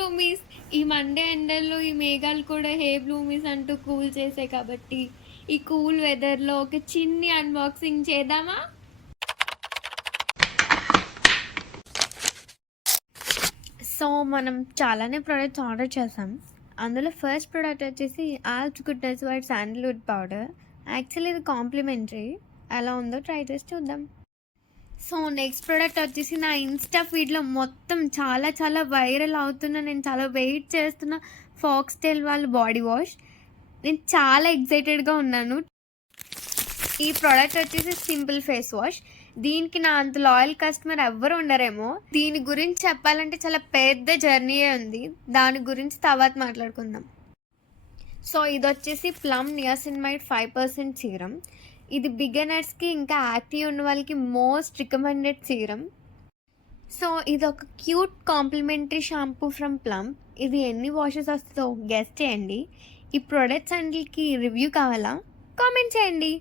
బ్లూమీస్. ఈ మండే ఎండల్లో ఈ మేఘాలు కూడా హే బ్లూమీస్ అంటూ కూల్ చేసాయి కాబట్టి, ఈ కూల్ వెదర్‌లో ఒక చిన్ని అన్బాక్సింగ్ చేద్దామా? సో, మనం చాలానే ప్రొడక్ట్స్ ఆర్డర్ చేసాం. అందులో ఫస్ట్ ప్రొడక్ట్ వచ్చేసి Alps goodness white sandalwood powder. Actually ఇది కాంప్లిమెంటరీ. ఎలా ఉందో ట్రై చేసి చూద్దాం. సో, నెక్స్ట్ ప్రొడక్ట్ వచ్చేసి నా ఇన్‌స్టా ఫీడ్‌లో మొత్తం చాలా వైరల్ అవుతున్న, నేను చాలా వెయిట్ చేస్తున్న ఫాక్స్‌టైల్ వాళ్ళ బాడీ వాష్. నేను చాలా ఎక్సైటెడ్‌గా ఉన్నాను. ఈ ప్రోడక్ట్ వచ్చేసి సింపుల్ ఫేస్ వాష్. దీనికి నా అంత లాయల్ కస్టమర్ ఎవ్వరు ఉండరేమో. దీని గురించి చెప్పాలంటే చాలా పెద్ద జర్నీయే ఉంది. దాని గురించి తర్వాత మాట్లాడుకుందాం. సో, ఇదొచ్చేసి ప్లమ్ నియాసినమైడ్ 5% సీరం. ఇది బిగినర్స్‌కి ఇంకా యాక్టివ్ ఉన్న వాళ్ళకి మోస్ట్ రికమెండెడ్ సీరం. సో, ఇదొక cute complimentary shampoo from Plum. ఇది ఎన్ని వాషెస్ వస్తుందో గెస్ చేయండి. ఈ ప్రొడక్ట్స్ అన్నిటికి రివ్యూ కావాలా? కామెంట్ చేయండి.